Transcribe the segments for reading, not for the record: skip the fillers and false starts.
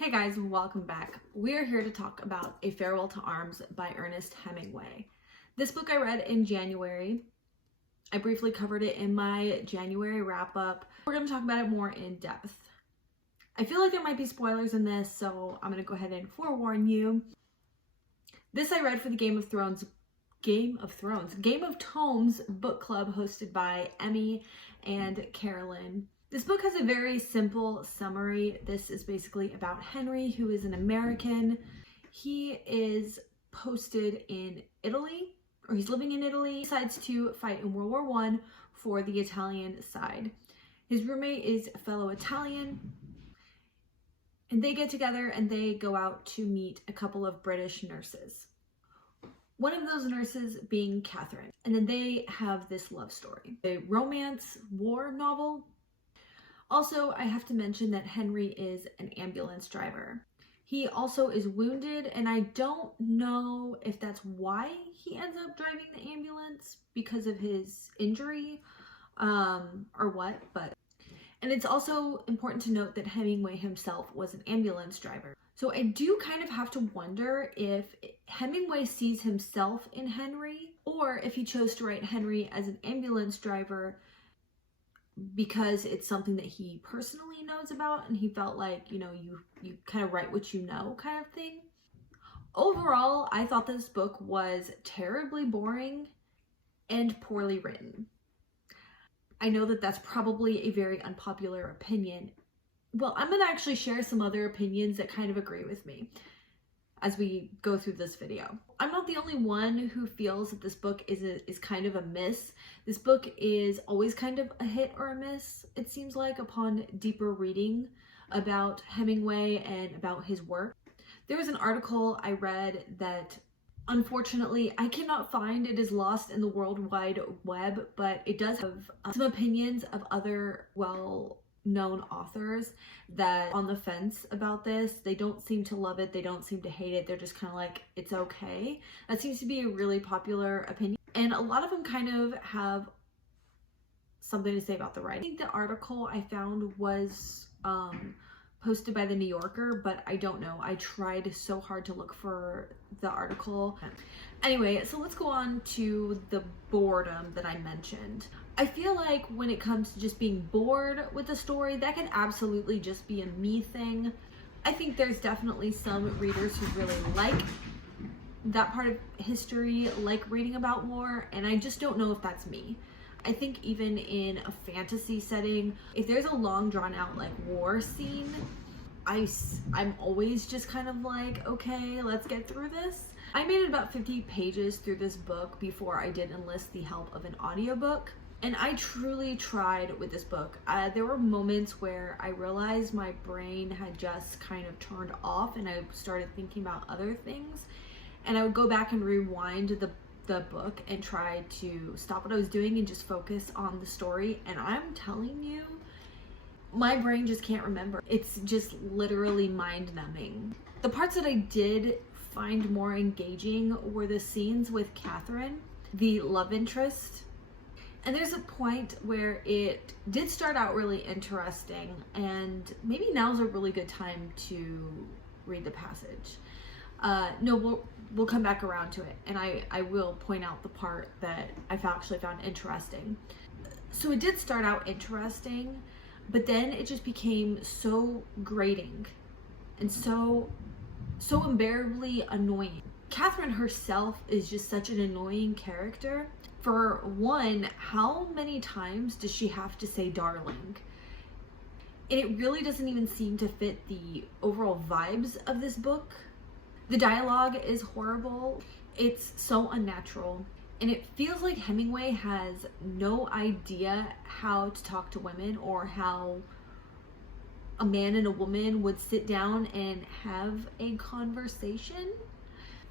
Hey guys, welcome back. We're here to talk about A Farewell to Arms by Ernest Hemingway. This book I read in January. I briefly covered it in my January wrap-up. We're going to talk about it more in depth. I feel like there might be spoilers in this, so I'm going to go ahead and forewarn you. This I read for the Game of Tombs book club hosted by Emmie and Carolyn. This book has a very simple summary. This is basically about Henry, who is an American. He is posted in Italy, or he's living in Italy. He decides to fight in World War I for the Italian side. His roommate is a fellow Italian, and they get together and they go out to meet a couple of British nurses. One of those nurses being Catherine. And then they have this love story, a romance war novel. Also, I have to mention that Henry is an ambulance driver. He also is wounded, and I don't know if that's why he ends up driving the ambulance, because of his injury, or what, but... And it's also important to note that Hemingway himself was an ambulance driver. So I do kind of have to wonder if Hemingway sees himself in Henry, or if he chose to write Henry as an ambulance driver because it's something that he personally knows about and he felt like, you know, you kind of write what you know kind of thing. Overall, I thought this book was terribly boring and poorly written. I know that that's probably a very unpopular opinion. Well, I'm going to actually share some other opinions that kind of agree with me as we go through this video. I'm not the only one who feels that this book is kind of a miss. This book is always kind of a hit or a miss, it seems like, upon deeper reading about Hemingway and about his work. There was an article I read that, unfortunately, I cannot find. It is lost in the World Wide Web, but it does have some opinions of other well-known authors that on the fence about this. They don't seem to love it, they don't seem to hate it, they're just kind of like, it's okay. That seems to be a really popular opinion, and a lot of them kind of have something to say about the writing. I think the article I found was posted by the New Yorker, but I don't know. I tried so hard to look for the article. Anyway, so let's go on to the boredom that I mentioned. I feel like when it comes to just being bored with the story, that can absolutely just be a me thing. I think there's definitely some readers who really like that part of history, like reading about war, and I just don't know if that's me. I think even in a fantasy setting, if there's a long drawn out like war scene, I'm always just kind of like, okay, let's get through this. I made it about 50 pages through this book before I did enlist the help of an audiobook. And I truly tried with this book. There were moments where I realized my brain had just kind of turned off and I started thinking about other things. And I would go back and rewind the book and try to stop what I was doing and just focus on the story. And I'm telling you, my brain just can't remember. It's just literally mind-numbing. The parts that I did find more engaging were the scenes with Catherine, the love interest. And there's a point where it did start out really interesting, and maybe now's a really good time to read the passage. No, we'll come back around to it, and I will point out the part that I actually found interesting. So it did start out interesting, but then it just became so grating and so unbearably annoying. Catherine herself is just such an annoying character. For one, how many times does she have to say darling? And it really doesn't even seem to fit the overall vibes of this book. The dialogue is horrible. It's so unnatural. And it feels like Hemingway has no idea how to talk to women, or how a man and a woman would sit down and have a conversation.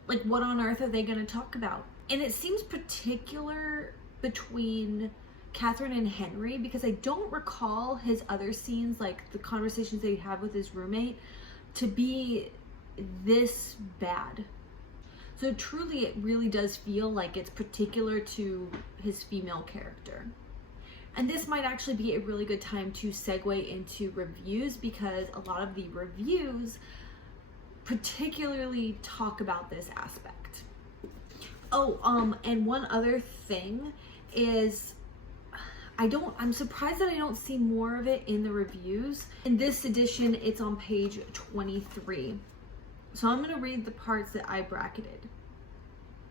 Like, what on earth are they going to talk about? And it seems particular between Catherine and Henry, because I don't recall his other scenes, like the conversations they have with his roommate, to be this bad. So truly, it really does feel like it's particular to his female character. And this might actually be a really good time to segue into reviews, because a lot of the reviews particularly talk about this aspect. Oh, and one other thing is, I'm surprised that I don't see more of it in the reviews. In this edition, it's on page 23. So I'm gonna read the parts that I bracketed.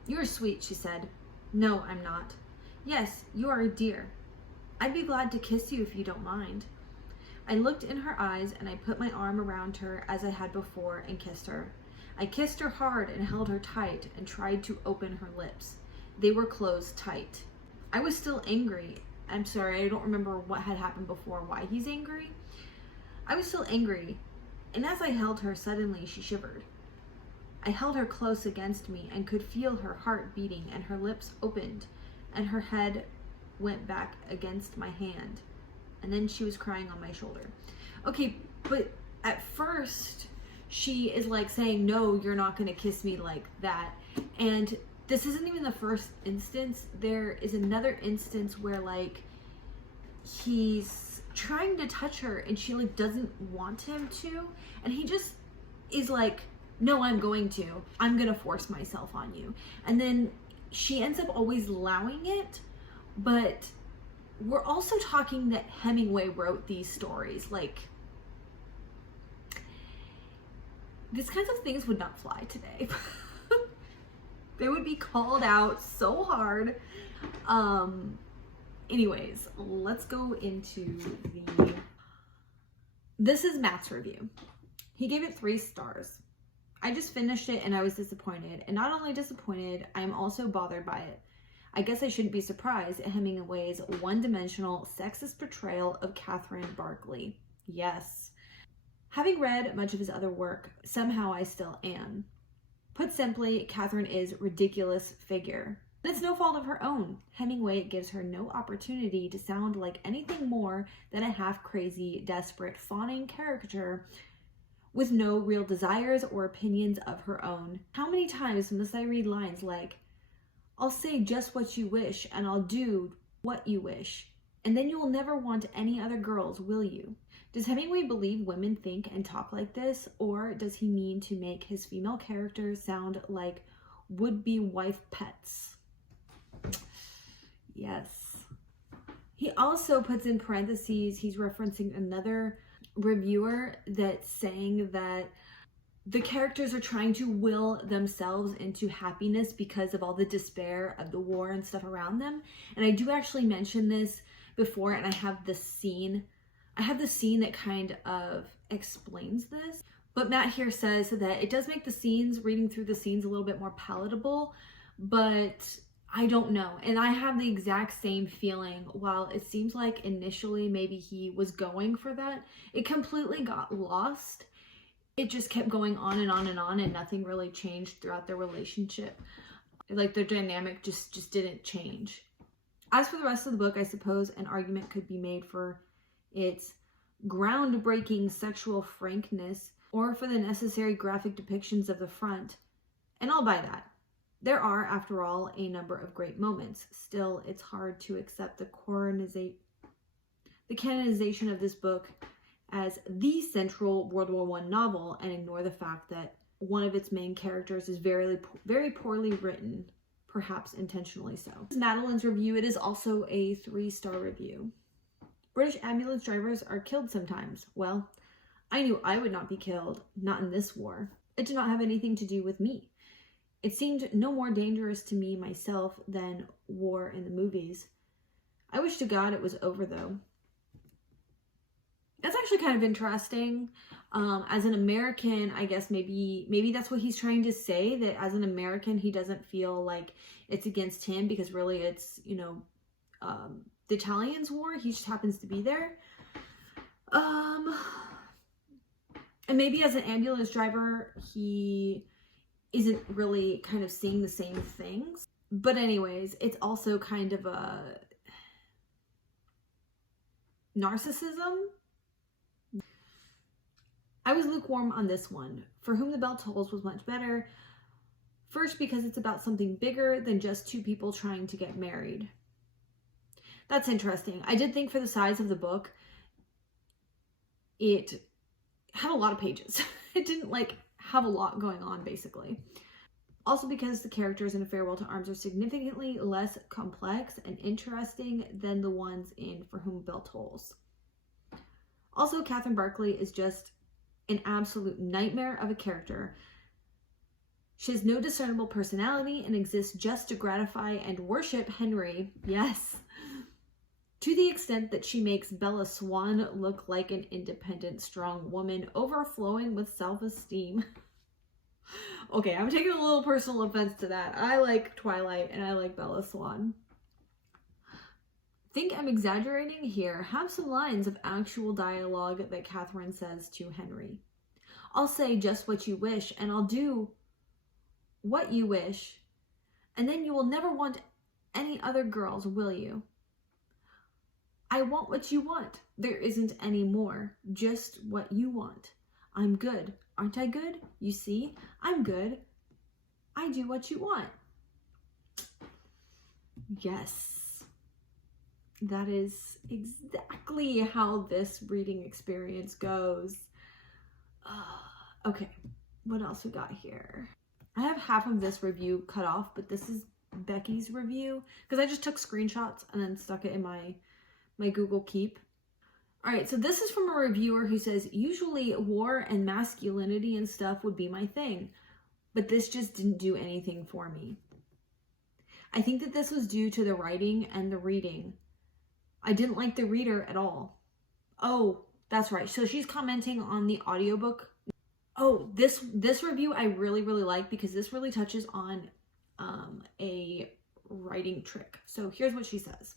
"You're sweet," she said. "No, I'm not." "Yes, you are a dear. I'd be glad to kiss you if you don't mind." I looked in her eyes and I put my arm around her as I had before and kissed her. I kissed her hard and held her tight and tried to open her lips. They were closed tight. I was still angry. I'm sorry, I don't remember what had happened before, why he's angry. I was still angry, and as I held her, suddenly she shivered. I held her close against me and could feel her heart beating, and her lips opened and her head went back against my hand. And then she was crying on my shoulder. Okay, but at first she is like saying, "No, you're not gonna kiss me like that." And this isn't even the first instance. There is another instance where like he's trying to touch her and she like doesn't want him to, and he just is like, "No, I'm gonna force myself on you." And then she ends up always allowing it. But we're also talking that Hemingway wrote these stories. Like, these kinds of things would not fly today. They would be called out so hard. Anyways, let's go into this is Matt's review. He gave it 3 stars. I just finished it and I was disappointed. And not only disappointed, I am also bothered by it. I guess I shouldn't be surprised at Hemingway's one-dimensional, sexist portrayal of Catherine Barkley. Yes. Having read much of his other work, somehow I still am. Put simply, Catherine is a ridiculous figure. And it's no fault of her own. Hemingway gives her no opportunity to sound like anything more than a half-crazy, desperate, fawning caricature with no real desires or opinions of her own. How many times must I read lines like, "I'll say just what you wish, and I'll do what you wish, and then you will never want any other girls, will you?" Does Hemingway believe women think and talk like this, or does he mean to make his female characters sound like would-be wife pets? Yes. He also puts in parentheses, he's referencing another reviewer that's saying that the characters are trying to will themselves into happiness because of all the despair of the war and stuff around them. And I do actually mention this before, and I have the scene that kind of explains this. But Matt here says that it does make the scenes, reading through the scenes, a little bit more palatable, but I don't know. And I have the exact same feeling. While it seems like initially maybe he was going for that, it completely got lost. It just kept going on and on and on, and nothing really changed throughout their relationship. Like, their dynamic just didn't change. As for the rest of the book, I suppose an argument could be made for its groundbreaking sexual frankness, or for the necessary graphic depictions of the front, and I'll buy that. There are, after all, a number of great moments. Still, it's hard to accept the canonization of this book as the central World War I novel and ignore the fact that one of its main characters is very, very poorly written, perhaps intentionally so. Madeline's review, it is also a 3-star review. British ambulance drivers are killed sometimes. Well, I knew I would not be killed, not in this war. It did not have anything to do with me. It seemed no more dangerous to me myself than war in the movies. I wish to God it was over, though. That's actually kind of interesting. As an American, I guess maybe that's what he's trying to say, that as an American, he doesn't feel like it's against him, because really it's, the Italians' war. He just happens to be there. And maybe as an ambulance driver, he isn't really kind of seeing the same things. But anyways, it's also kind of a narcissism. I was lukewarm on this one. For Whom the Bell Tolls was much better. First, because it's about something bigger than just 2 people trying to get married. That's interesting. I did think for the size of the book, it had a lot of pages. It didn't like have a lot going on, basically. Also because the characters in A Farewell to Arms are significantly less complex and interesting than the ones in For Whom Bell Tolls. Also, Catherine Barclay is just an absolute nightmare of a character. She has no discernible personality and exists just to gratify and worship Henry. Yes. To the extent that she makes Bella Swan look like an independent, strong woman overflowing with self-esteem. Okay, I'm taking a little personal offense to that. I like Twilight and I like Bella Swan. Think I'm exaggerating here. Have some lines of actual dialogue that Catherine says to Henry. I'll say just what you wish, and I'll do what you wish, and then you will never want any other girls, will you? I want what you want. There isn't any more. Just what you want. I'm good. Aren't I good? You see? I'm good. I do what you want. Yes. That is exactly how this reading experience goes. Okay, what else we got here? I have half of this review cut off, but this is Becky's review because I just took screenshots and then stuck it in my Google Keep. All right, so this is from a reviewer who says, usually war and masculinity and stuff would be my thing, but this just didn't do anything for me. I think that this was due to the writing and the reading. I didn't like the reader at all. Oh, that's right. So she's commenting on the audiobook. Oh, this review I really, really like because this really touches on a writing trick. So here's what she says.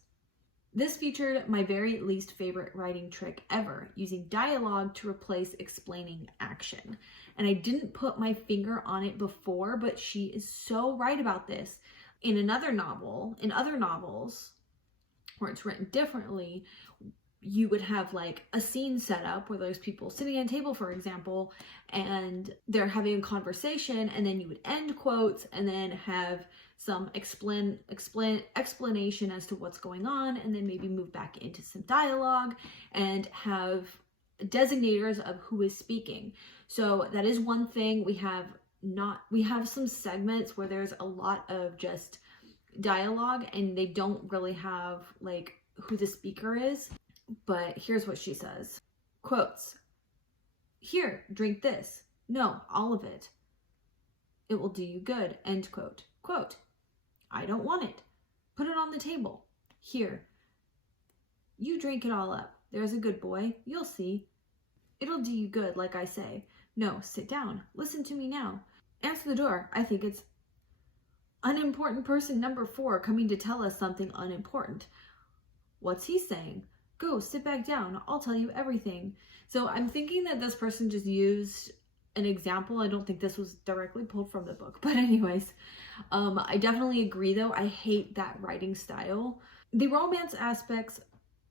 This featured my very least favorite writing trick ever, using dialogue to replace explaining action. And I didn't put my finger on it before, but she is so right about this. In other novels, where it's written differently, you would have like a scene set up where there's people sitting at a table, for example, and they're having a conversation, and then you would end quotes and then have some explanation as to what's going on, and then maybe move back into some dialogue and have designators of who is speaking. So that is one thing. We have some segments where there's a lot of just dialogue and they don't really have like who the speaker is. But here's what she says. Quotes. Here, drink this. No, all of it. It will do you good. End quote. Quote. I don't want it. Put it on the table. Here. You drink it all up. There's a good boy. You'll see. It'll do you good, like I say. No, sit down. Listen to me now. Answer the door. I think it's unimportant person number 4 coming to tell us something unimportant. What's he saying? Go, sit back down. I'll tell you everything. So I'm thinking that this person just used an example. I don't think this was directly pulled from the book. But anyways, I definitely agree though. I hate that writing style. The romance aspects,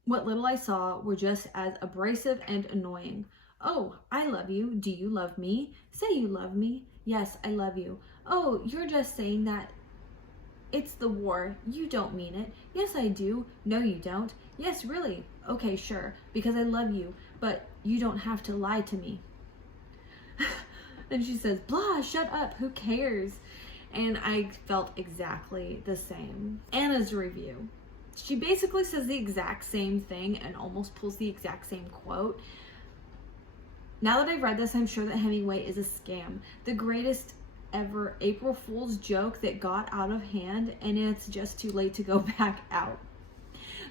what little I saw, were just as abrasive and annoying. Oh, I love you. Do you love me? Say you love me. Yes, I love you. Oh, you're just saying that. It's the war. You don't mean it. Yes, I do. No, you don't. Yes, really. Okay, sure. Because I love you. But you don't have to lie to me. And she says, blah, shut up. Who cares? And I felt exactly the same. Anna's review. She basically says the exact same thing and almost pulls the exact same quote. Now that I've read this, I'm sure that Hemingway is a scam. The greatest ever April Fool's joke that got out of hand, and it's just too late to go back out.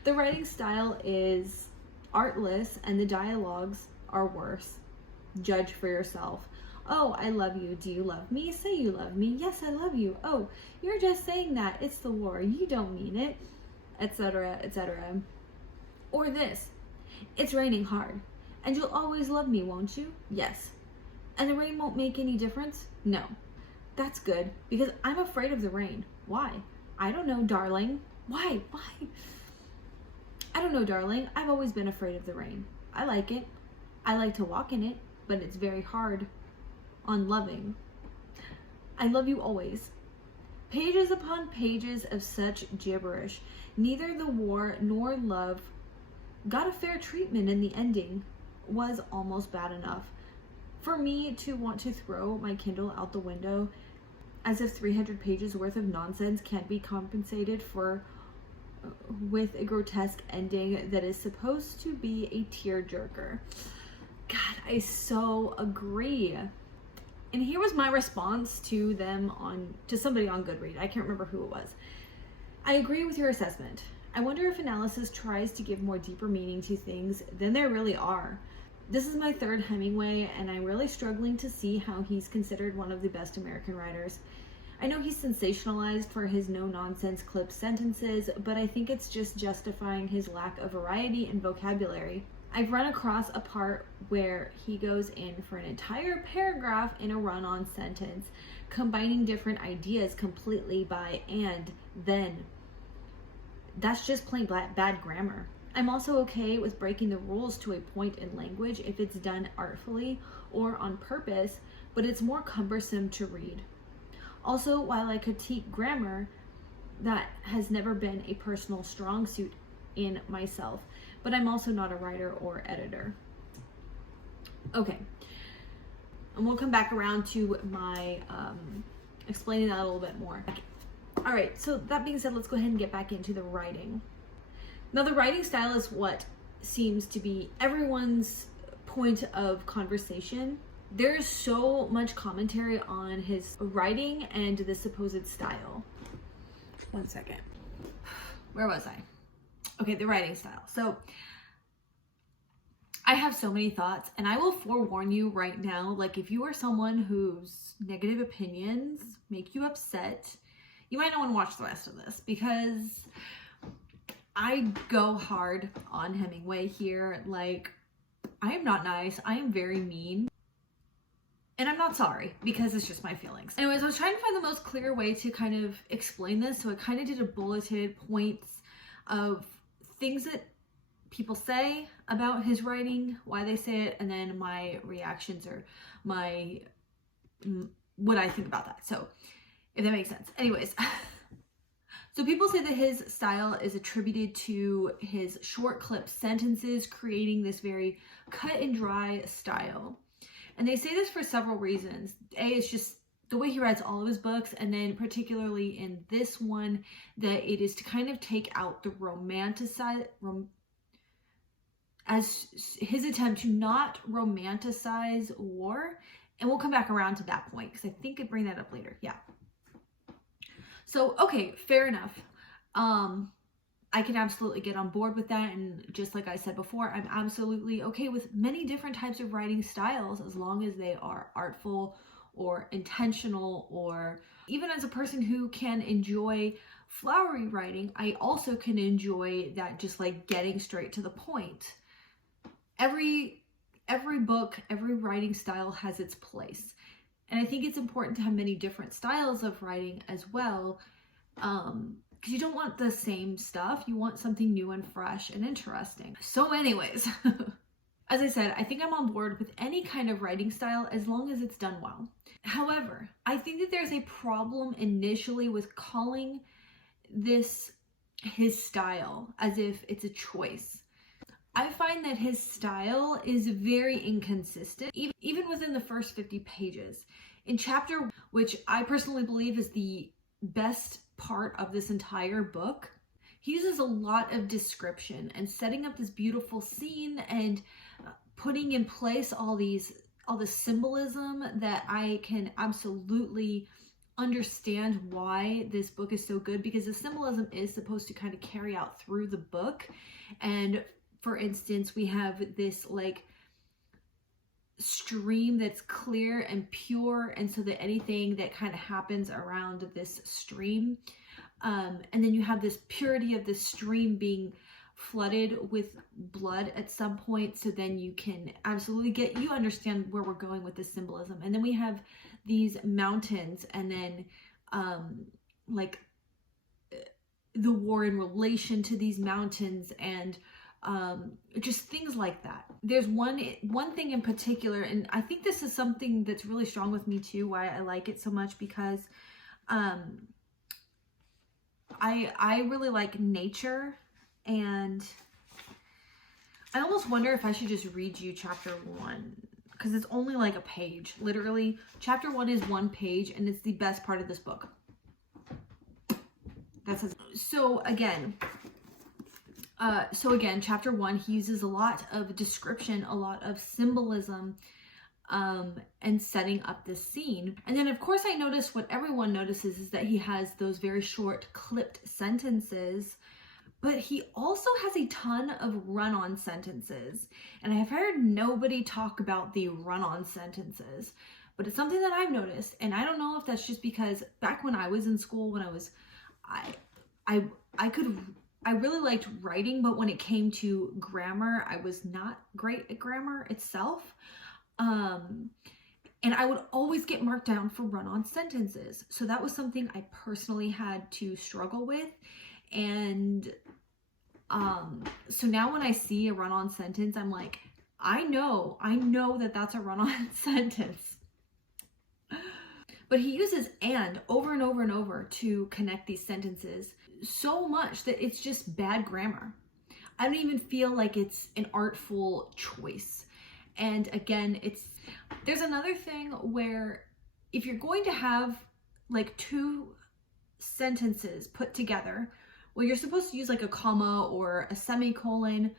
The writing style is artless and the dialogues are worse. Judge for yourself. Oh, I love you. Do you love me? Say you love me. Yes, I love you. Oh, you're just saying that. It's the war. You don't mean it. Etc., etc. Or this. It's raining hard. And you'll always love me, won't you? Yes. And the rain won't make any difference? No. That's good, because I'm afraid of the rain. Why? I don't know, darling. Why? I don't know, darling. I've always been afraid of the rain. I like it. I like to walk in it, but it's very hard on loving. I love you always. Pages upon pages of such gibberish. Neither the war nor love got a fair treatment, and the ending was almost bad enough for me to want to throw my Kindle out the window, as if 300 pages worth of nonsense can't be compensated for with a grotesque ending that is supposed to be a tearjerker. God, I so agree. And here was my response to somebody on Goodreads. I can't remember who it was. I agree with your assessment. I wonder if analysis tries to give more deeper meaning to things than there really are. This is my third Hemingway, and I'm really struggling to see how he's considered one of the best American writers. I know he's sensationalized for his no-nonsense clipped sentences, but I think it's just justifying his lack of variety and vocabulary. I've run across a part where he goes in for an entire paragraph in a run-on sentence, combining different ideas completely by and, then. That's just plain bad grammar. I'm also okay with breaking the rules to a point in language if it's done artfully or on purpose, but it's more cumbersome to read. Also, while I critique grammar, that has never been a personal strong suit in myself, but I'm also not a writer or editor. Okay, and we'll come back around to my explaining that a little bit more. Okay. All right, so that being said, let's go ahead and get back into the writing. Now, the writing style is what seems to be everyone's point of conversation. There's so much commentary on his writing and the supposed style. One second. Where was I? Okay, the writing style. So I have so many thoughts, and I will forewarn you right now, like if you are someone whose negative opinions make you upset, you might not want to watch the rest of this, because I go hard on Hemingway here. Like, I am not nice. I am very mean. And I'm not sorry, because it's just my feelings. Anyways, I was trying to find the most clear way to kind of explain this. So I kind of did a bulleted points of things that people say about his writing, why they say it, and then my reactions or what I think about that. So if that makes sense. Anyways, so people say that his style is attributed to his short clip sentences, creating this very cut and dry style. And they say this for several reasons. A, it's just the way he writes all of his books, and then particularly in this one, that it is to kind of take out the as his attempt to not romanticize war. And we'll come back around to that point, because I think I bring that up later. Yeah. So, okay, fair enough. I can absolutely get on board with that, and just like I said before, I'm absolutely okay with many different types of writing styles as long as they are artful or intentional, or even as a person who can enjoy flowery writing, I also can enjoy that just like getting straight to the point. Every book, every writing style has its place. And I think it's important to have many different styles of writing as well, because you don't want the same stuff. You want something new and fresh and interesting. So anyways, as I said, I think I'm on board with any kind of writing style as long as it's done well. However, I think that there's a problem initially with calling this his style as if it's a choice. I find that his style is very inconsistent, even within the first 50 pages. In chapter, which I personally believe is the best part of this entire book, he uses a lot of description and setting up this beautiful scene and putting in place all this symbolism that I can absolutely understand why this book is so good, because the symbolism is supposed to kind of carry out through the book. And for instance, we have this like stream that's clear and pure, and so that anything that kind of happens around this stream, and then you have this purity of this stream being flooded with blood at some point, so then you can absolutely you understand where we're going with this symbolism. And then we have these mountains, and then like the war in relation to these mountains, and just things like that. There's one thing in particular, and I think this is something that's really strong with me too, why I like it so much, because I really like nature, and I almost wonder if I should just read you chapter 1, because it's only like a page. Literally, chapter 1 is 1 page, and it's the best part of this book. So again, chapter 1, he uses a lot of description, a lot of symbolism, and setting up this scene. And then of course I noticed what everyone notices is that he has those very short clipped sentences, but he also has a ton of run-on sentences. And I've heard nobody talk about the run-on sentences, but it's something that I've noticed. And I don't know if that's just because back when I was in school, when I really liked writing, but when it came to grammar, I was not great at grammar itself. And I would always get marked down for run-on sentences. So that was something I personally had to struggle with. And so now when I see a run-on sentence, I'm like, I know that that's a run-on sentence. But he uses and over and over and over to connect these sentences so much that it's just bad grammar. I don't even feel like it's an artful choice. And again, there's another thing where if you're going to have like 2 sentences put together, well, you're supposed to use like a comma or a semicolon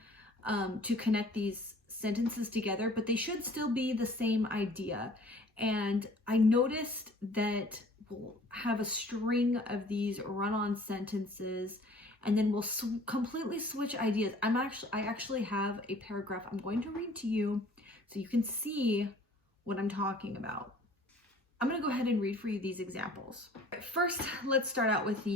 to connect these sentences together, but they should still be the same idea. And I noticed that we'll have a string of these run-on sentences, and then we'll completely switch ideas. I actually have a paragraph I'm going to read to you so you can see what I'm talking about. I'm going to go ahead and read for you these examples. First, let's start out with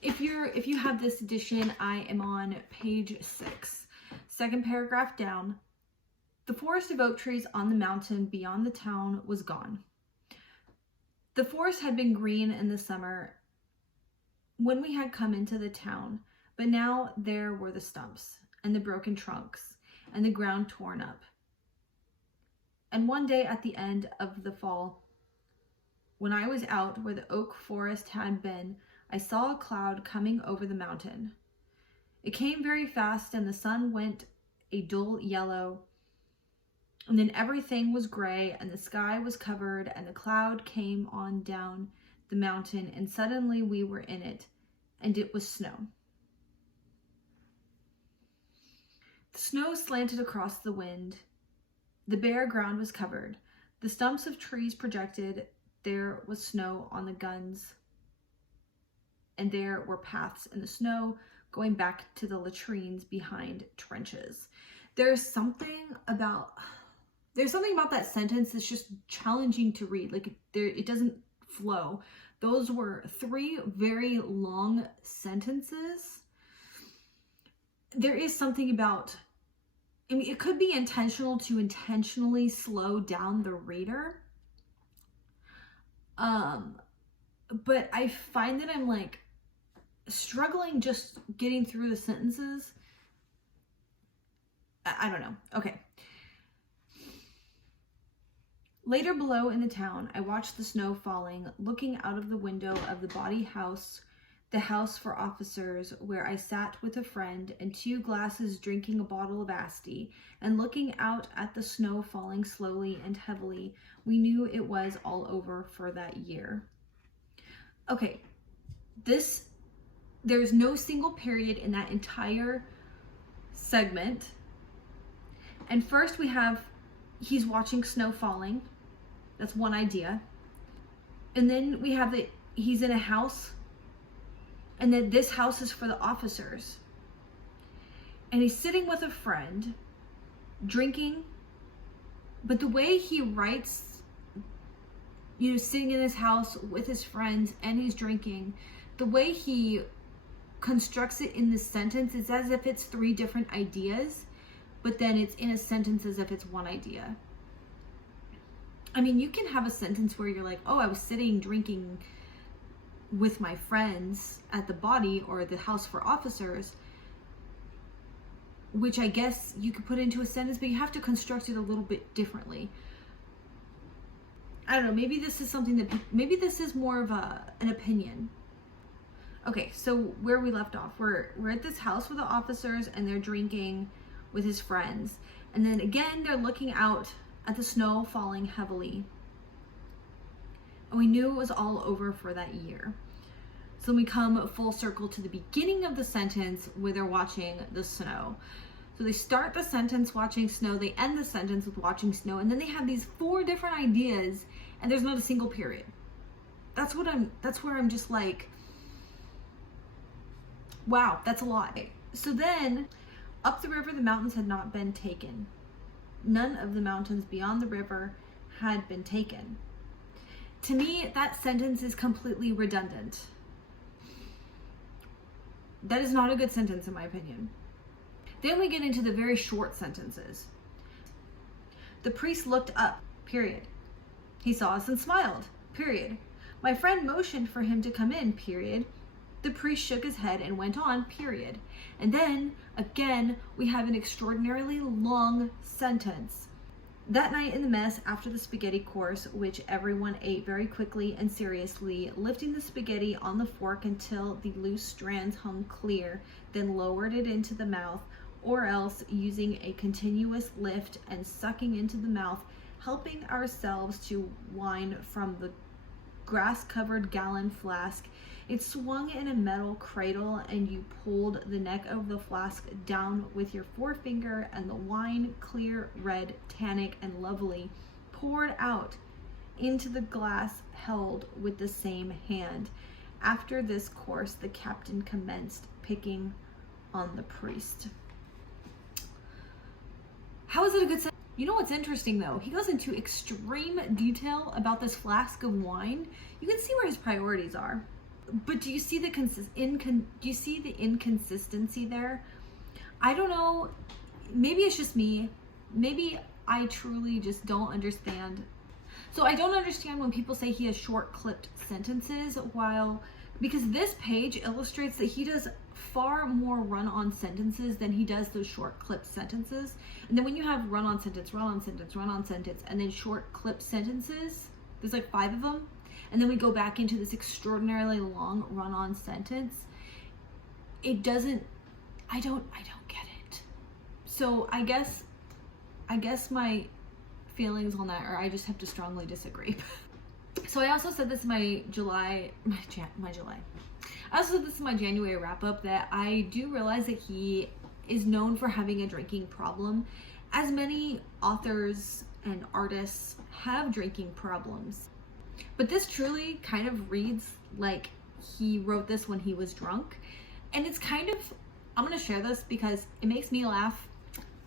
if you have this edition, I am on page 6. Second paragraph down. The forest of oak trees on the mountain beyond the town was gone. The forest had been green in the summer when we had come into the town, but now there were the stumps and the broken trunks and the ground torn up. And one day at the end of the fall, when I was out where the oak forest had been, I saw a cloud coming over the mountain. It came very fast, and the sun went a dull yellow, and then everything was gray, and the sky was covered, and the cloud came on down the mountain, and suddenly we were in it, and it was snow. The snow slanted across the wind. The bare ground was covered. The stumps of trees projected. There was snow on the guns, and there were paths in the snow going back to the latrines behind trenches. There's something about that sentence that's just challenging to read. Like it doesn't flow. Those were 3 very long sentences. There is something about, I mean, it could be intentional to intentionally slow down the reader. But I find that I'm like struggling just getting through the sentences. I don't know. Okay. Later below in the town, I watched the snow falling, looking out of the window of the body house, the house for officers, where I sat with a friend and 2 glasses drinking a bottle of Asti, and looking out at the snow falling slowly and heavily, we knew it was all over for that year. Okay, there's no single period in that entire segment. And first we have, he's watching snow falling. That's one idea. And then we have that he's in a house, and that this house is for the officers. And he's sitting with a friend, drinking. But the way he writes, sitting in his house with his friends and he's drinking, the way he constructs it in this sentence is as if it's 3 different ideas, but then it's in a sentence as if it's one idea. I mean, you can have a sentence where you're like, oh, I was sitting drinking with my friends at the body or the house for officers, which I guess you could put into a sentence, but you have to construct it a little bit differently. I don't know, maybe this is something that, maybe this is more of an opinion. Okay, so where we left off, we're at this house with the officers and they're drinking with his friends. And then again, they're looking out at the snow falling heavily. And we knew it was all over for that year. So then we come full circle to the beginning of the sentence where they're watching the snow. So they start the sentence watching snow, they end the sentence with watching snow, and then they have these 4 different ideas and there's not a single period. That's where I'm just like, wow, that's a lot. So then, up the river, the mountains had not been taken. None of the mountains beyond the river had been taken. To me, that sentence is completely redundant. That is not a good sentence, in my opinion. Then we get into the very short sentences. The priest looked up, period. He saw us and smiled, period. My friend motioned for him to come in, period. The priest shook his head and went on, period. And then, again, we have an extraordinarily long sentence. That night in the mess, after the spaghetti course, which everyone ate very quickly and seriously, lifting the spaghetti on the fork until the loose strands hung clear, then lowered it into the mouth, or else using a continuous lift and sucking into the mouth, helping ourselves to wine from the grass-covered gallon flask. It swung in a metal cradle and you pulled the neck of the flask down with your forefinger, and the wine, clear, red, tannic, and lovely, poured out into the glass held with the same hand. After this course, the captain commenced picking on the priest. How is it a good sentence? You know what's interesting though? He goes into extreme detail about this flask of wine. You can see where his priorities are. But do you see the inconsistency there? I don't know. Maybe it's just me. Maybe I truly just don't understand. So I don't understand when people say he has short clipped sentences, because this page illustrates that he does far more run-on sentences than he does those short clipped sentences. And then when you have run-on sentence, run-on sentence, run-on sentence, and then short clipped sentences, there's like 5 of them. And then we go back into this extraordinarily long run-on sentence. I don't get it. So I guess my feelings on that are I just have to strongly disagree. So I also said this in my January wrap-up that I do realize that he is known for having a drinking problem, as many authors and artists have drinking problems. But this truly kind of reads like he wrote this when he was drunk. And it's kind of, I'm going to share this because it makes me laugh.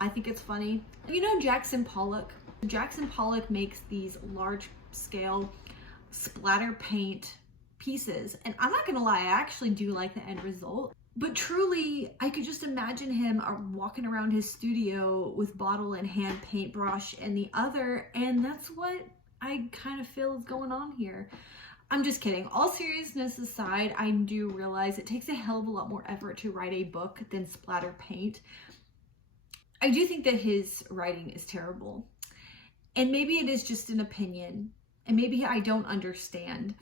I think it's funny. You know Jackson Pollock? Jackson Pollock makes these large scale splatter paint pieces. And I'm not going to lie, I actually do like the end result. But truly, I could just imagine him walking around his studio with bottle in hand, paintbrush in the other. And that's what I kind of feel is going on here. I'm just kidding. All seriousness aside, I do realize it takes a hell of a lot more effort to write a book than splatter paint. I do think that his writing is terrible. And maybe it is just an opinion. And maybe I don't understand.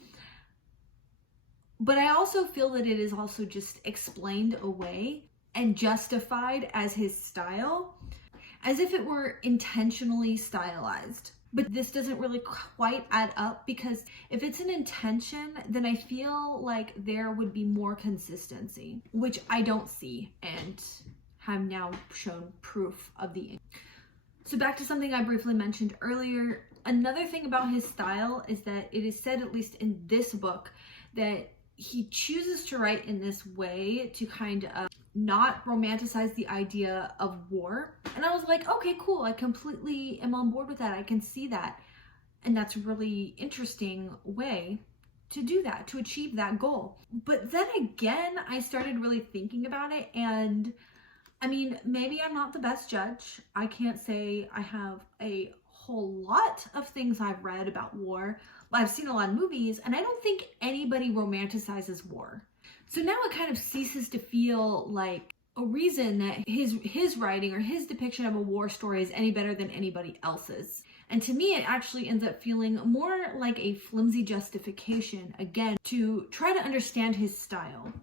But I also feel that it is also just explained away and justified as his style, as if it were intentionally stylized. But this doesn't really quite add up, because if it's an intention, then I feel like there would be more consistency, which I don't see and have now shown proof of the. So back to something I briefly mentioned earlier. Another thing about his style is that it is said, at least in this book, that he chooses to write in this way to kind of not romanticize the idea of war. And I was like, okay, cool. I completely am on board with that. I can see that. And that's a really interesting way to do that, to achieve that goal. But then again, I started really thinking about it. And I mean, maybe I'm not the best judge. I can't say I have a whole lot of things I've read about war. I've seen a lot of movies, and I don't think anybody romanticizes war. So now it kind of ceases to feel like a reason that his writing or his depiction of a war story is any better than anybody else's. And to me, it actually ends up feeling more like a flimsy justification, again, to try to understand his style.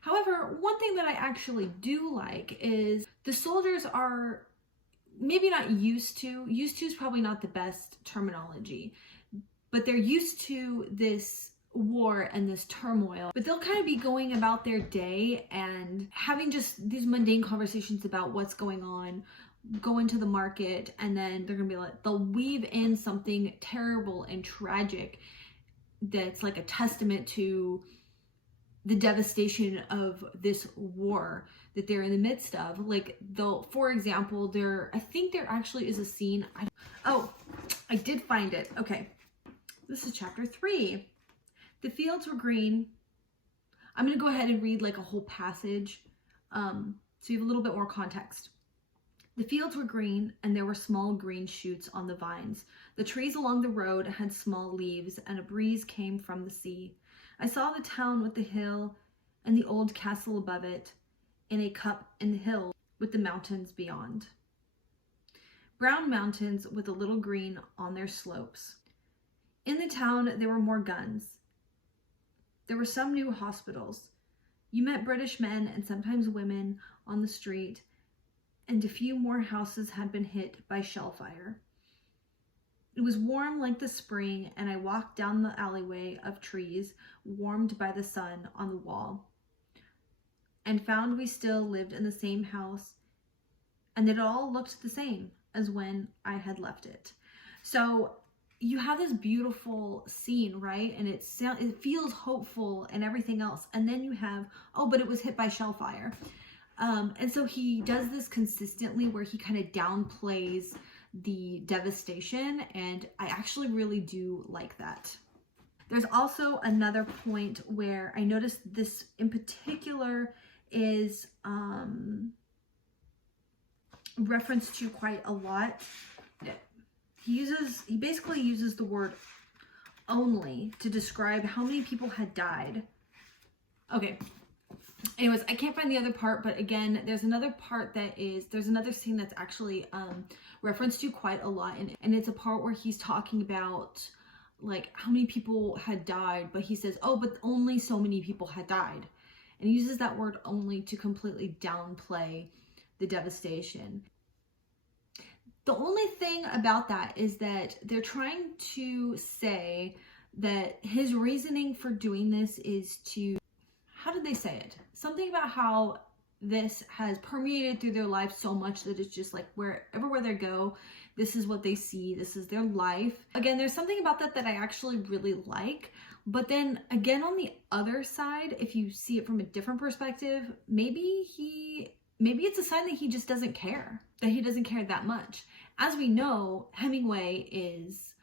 However, one thing that I actually do like is the soldiers are maybe not used to is probably not the best terminology, but they're used to this war and this turmoil, but they'll kind of be going about their day and having just these mundane conversations about what's going on, go into the market, and then they're gonna be like, they'll weave in something terrible and tragic that's like a testament to the devastation of this war that they're in the midst of. Like, they'll, for example, I think there actually is a scene. I did find it. Okay, this is chapter 3. The fields were green. I'm gonna go ahead and read like a whole passage, so you have a little bit more context. The fields were green, and there were small green shoots on the vines. The trees along the road had small leaves, and a breeze came from the sea. I saw the town with the hill and the old castle above it, in a cup in the hill with the mountains beyond. Brown mountains with a little green on their slopes. In the town there were more guns. There were some new hospitals. You met British men and sometimes women on the street, and a few more houses had been hit by shell fire. It was warm like the spring, and I walked down the alleyway of trees, warmed by the sun on the wall, and found we still lived in the same house, and it all looked the same as when I had left it. So you have this beautiful scene, right? And it feels hopeful and everything else. And then you have, oh, but it was hit by shell fire. And so he does this consistently where he kind of downplays the devastation, and I actually really do like that. There's also another point where I noticed this in particular is referenced to quite a lot. He basically uses the word only to describe how many people had died. Okay. Anyways, I can't find the other part, but again, there's another scene that's actually referenced to quite a lot, and it's a part where he's talking about like how many people had died, but he says, oh, but only so many people had died. And he uses that word only to completely downplay the devastation. The only thing about that is that they're trying to say that his reasoning for doing this is to, how did they say it? Something about how this has permeated through their life so much that it's just like wherever they go, this is what they see, this is their life. Again, there's something about that I actually really like. But then again, on the other side, if you see it from a different perspective, maybe it's a sign that he just doesn't care, that he doesn't care that much. As we know, Hemingway is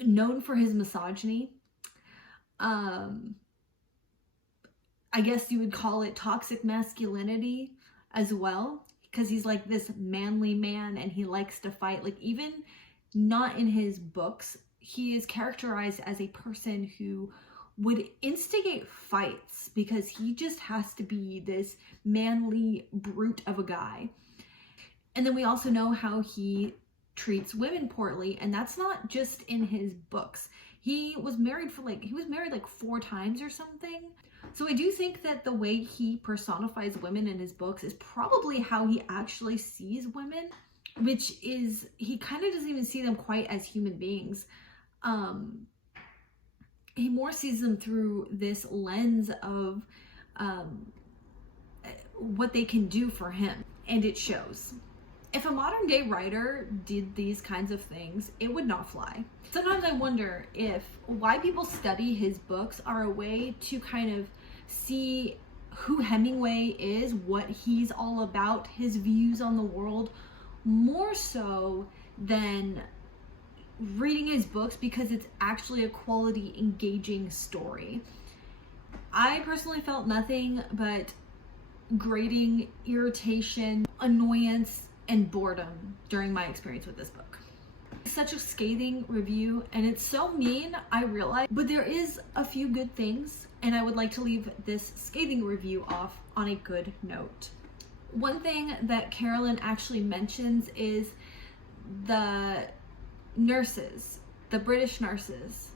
known for his misogyny. I guess you would call it toxic masculinity as well, because he's like this manly man and he likes to fight. Like, even not in his books, he is characterized as a person who would instigate fights because he just has to be this manly brute of a guy. And then we also know how he treats women poorly, and that's not just in his books. He was married like 4 times or something. So I do think that the way he personifies women in his books is probably how he actually sees women, which is, he kind of doesn't even see them quite as human beings. He more sees them through this lens of what they can do for him, and it shows. If a modern day writer did these kinds of things, it would not fly. Sometimes I wonder if why people study his books are a way to kind of see who Hemingway is, what he's all about, his views on the world, more so than reading his books because it's actually a quality, engaging story. I personally felt nothing but grating, irritation, annoyance, and boredom during my experience with this book. Such a scathing review, and it's so mean, I realize, but there is a few good things, and I would like to leave this scathing review off on a good note. One thing that Carolyn actually mentions is the nurses, the British nurses,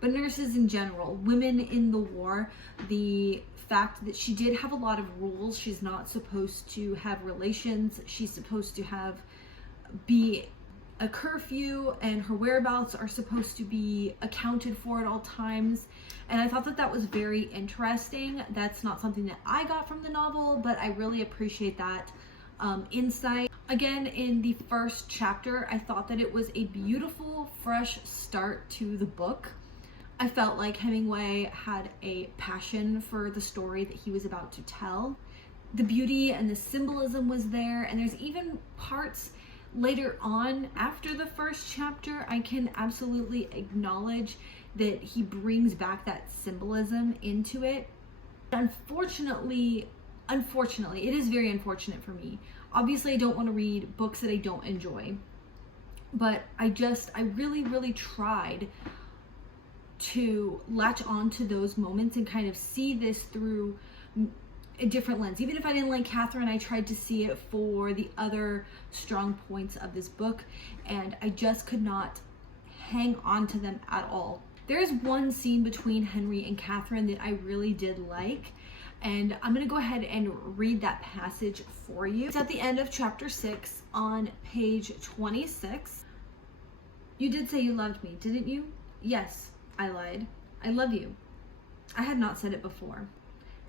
but nurses in general, women in the war, the fact that she did have a lot of rules. She's not supposed to have relations. She's supposed to be a curfew, and her whereabouts are supposed to be accounted for at all times. And I thought that that was very interesting. That's not something that I got from the novel, but I really appreciate that insight. Again, in the first chapter, I thought that it was a beautiful, fresh start to the book. I felt like Hemingway had a passion for the story that he was about to tell. The beauty and the symbolism was there, and there's even parts later on after the first chapter I can absolutely acknowledge that he brings back that symbolism into it. Unfortunately, it is very unfortunate for me. Obviously, I don't want to read books that I don't enjoy, but I really tried to latch on to those moments and kind of see this through a different lens. Even if I didn't like Catherine, I tried to see it for the other strong points of this book, and I just could not hang on to them at all. There is one scene between Henry and Catherine that I really did like, and I'm going to go ahead and read that passage for you. It's at the end of chapter 6 on page 26. "You did say you loved me, didn't you?" "Yes," I lied. "I love you." I had not said it before.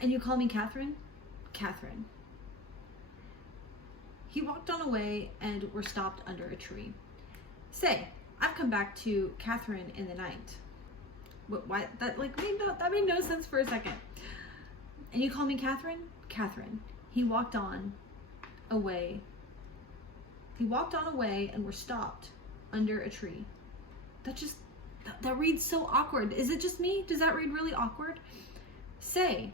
"And you call me Catherine?" "Catherine." He walked on away and were stopped under a tree. "Say, I've come back to Catherine in the night." Why? That made no sense for a second. "And you call me Catherine?" "Catherine." He walked on away and were stopped under a tree. That reads so awkward. Is it just me? Does that read really awkward? "Say,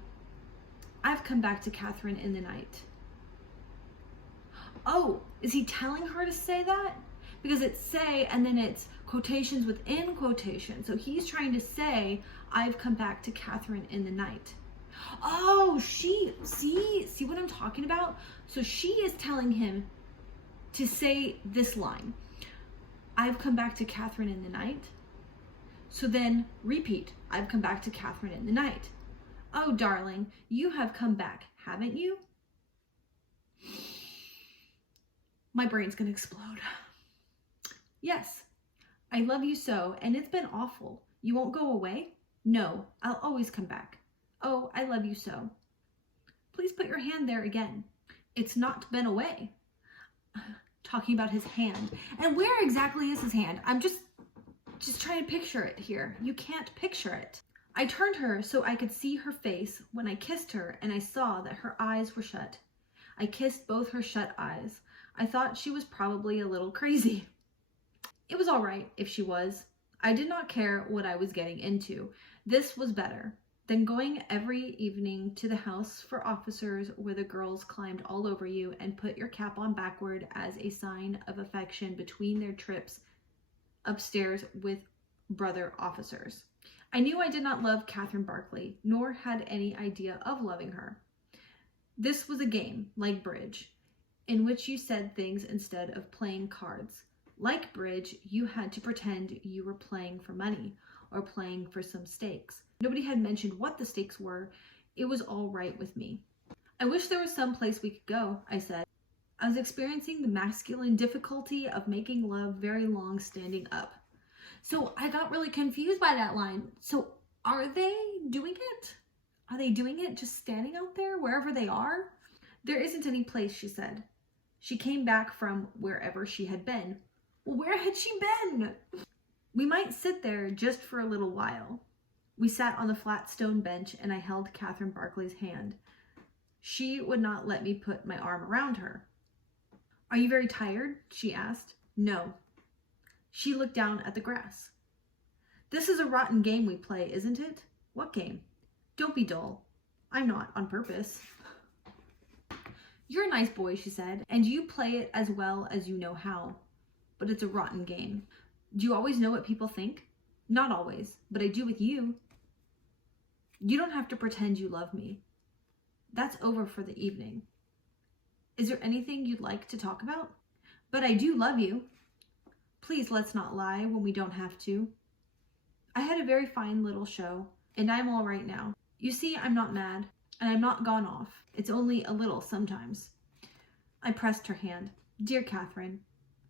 I've come back to Catherine in the night." Oh, is he telling her to say that? Because it's say and then it's quotations within quotations. So he's trying to say, "I've come back to Catherine in the night." Oh, see what I'm talking about? So she is telling him to say this line, "I've come back to Catherine in the night." So then repeat, "I've come back to Catherine in the night." "Oh, darling, you have come back, haven't you?" My brain's gonna explode. "Yes, I love you so, and it's been awful. You won't go away?" "No, I'll always come back." "Oh, I love you so." "Please put your hand there again." "It's not been away." Talking about his hand. And where exactly is his hand? I'm just trying to picture it here. You can't picture it. "I turned her so I could see her face when I kissed her, and I saw that her eyes were shut. I kissed both her shut eyes. I thought she was probably a little crazy." It was all right if she was. I did not care what I was getting into. This was better than going every evening to the house for officers where the girls climbed all over you and put your cap on backward as a sign of affection between their trips upstairs with brother officers. I knew I did not love Catherine Barclay, nor had any idea of loving her. This was a game, like bridge, in which you said things instead of playing cards. Like bridge, you had to pretend you were playing for money or playing for some stakes. Nobody had mentioned what the stakes were. It was all right with me. "I wish there was some place we could go," I said. I was experiencing the masculine difficulty of making love very long standing up. So I got really confused by that line. So are they doing it? Are they doing it just standing out there wherever they are? "There isn't any place," she said. She came back from wherever she had been. Well, where had she been? "We might sit there just for a little while." We sat on the flat stone bench and I held Catherine Barclay's hand. She would not let me put my arm around her. "Are you very tired?" she asked. "No." She looked down at the grass. "This is a rotten game we play, isn't it?" "What game?" "Don't be dull." "I'm not, on purpose." "You're a nice boy," she said, "and you play it as well as you know how. But it's a rotten game. Do you always know what people think?" "Not always, but I do with you." "You don't have to pretend you love me. That's over for the evening. Is there anything you'd like to talk about?" "But I do love you." Please let's not lie when we don't have to. I had a very fine little show, and I'm all right now. You see, I'm not mad, and I'm not gone off. It's only a little sometimes. I pressed her hand. Dear Catherine,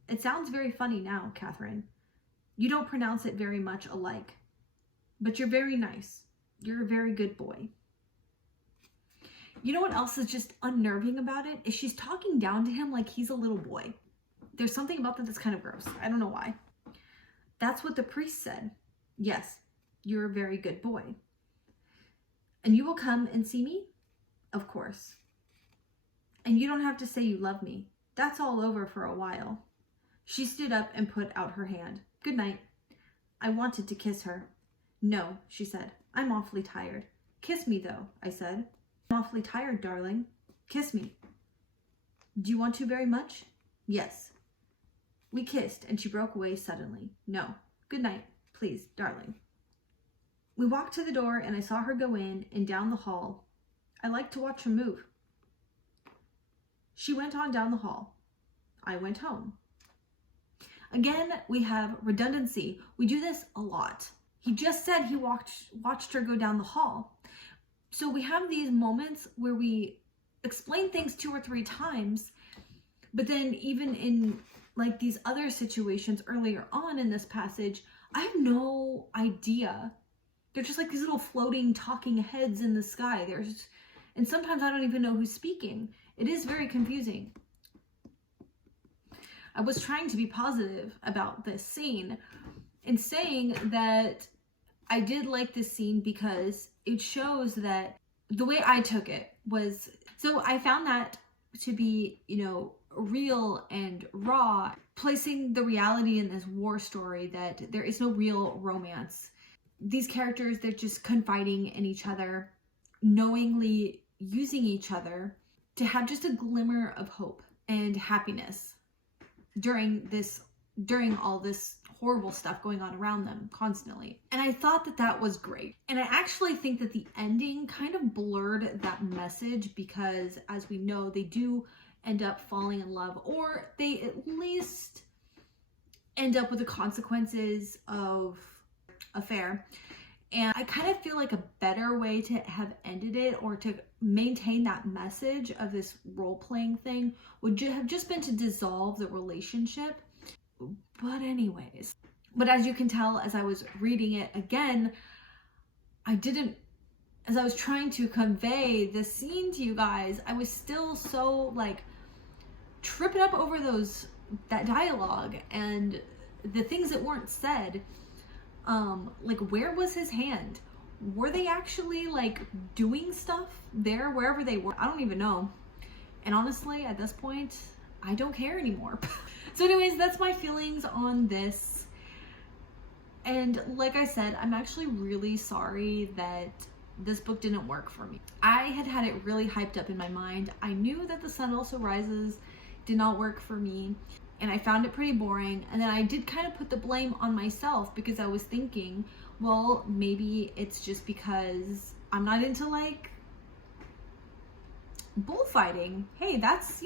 it sounds very funny now, Catherine. You don't pronounce it very much alike. But you're very nice. You're a very good boy. You know what else is just unnerving about it? Is she's talking down to him like he's a little boy. There's something about that that's kind of gross. I don't know why. That's what the priest said. Yes, you're a very good boy. And you will come and see me? Of course. And you don't have to say you love me. That's all over for a while. She stood up and put out her hand. Good night. I wanted to kiss her. No, she said. I'm awfully tired. Kiss me, though, I said. I'm awfully tired, darling. Kiss me. Do you want to very much? Yes. We kissed, and she broke away suddenly. No. Good night, please, darling. We walked to the door, and I saw her go in and down the hall. I like to watch her move. She went on down the hall. I went home. Again, we have redundancy. We do this a lot. He just said he watched her go down the hall. So we have these moments where we explain things 2 or 3 times, but then even in like these other situations earlier on in this passage, I have no idea. They're just like these little floating talking heads in the sky. And sometimes I don't even know who's speaking. It is very confusing. I was trying to be positive about this scene and saying that I did like this scene because it shows that the way I took it was, so I found that to be, real and raw, placing the reality in this war story that there is no real romance. These characters, they're just confiding in each other, knowingly using each other to have just a glimmer of hope and happiness during all this horrible stuff going on around them constantly. And I thought that that was great. And I actually think that the ending kind of blurred that message because, as we know, they do end up falling in love, or they at least end up with the consequences of affair. And I kind of feel like a better way to have ended it, or to maintain that message of this role-playing thing, would have just been to dissolve the relationship. But anyways, but as you can tell, as I was reading it again, as I was trying to convey the scene to you guys, I was still so like tripping up over that dialogue and the things that weren't said. Like, where was his hand? Were they actually like doing stuff there wherever they were? I don't even know. And honestly, at this point, I don't care anymore. So anyways, that's my feelings on this. And like I said, I'm actually really sorry that this book didn't work for me. I had it really hyped up in my mind. I knew that The Sun Also Rises did not work for me, and I found it pretty boring. And then I did kind of put the blame on myself because I was thinking, well, maybe it's just because I'm not into like bullfighting. Hey, that's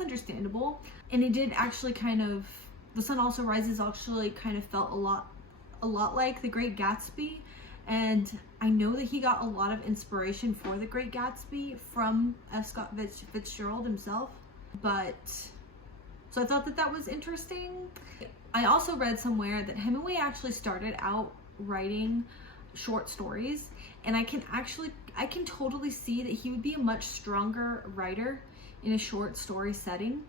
understandable. And it did actually The Sun Also Rises actually kind of felt a lot like The Great Gatsby. And I know that he got a lot of inspiration for The Great Gatsby from F. Scott Fitzgerald himself. So I thought that was interesting. I also read somewhere that Hemingway actually started out writing short stories, and I can totally see that he would be a much stronger writer in a short story setting.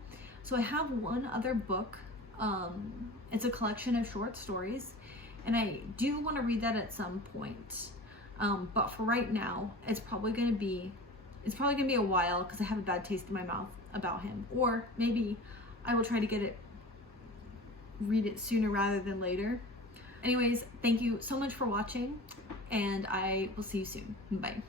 So I have one other book. It's a collection of short stories, and I do want to read that at some point. But for right now, it's probably gonna be a while because I have a bad taste in my mouth about him. Or maybe I will try to read it sooner rather than later. Anyways, thank you so much for watching, and I will see you soon. Bye.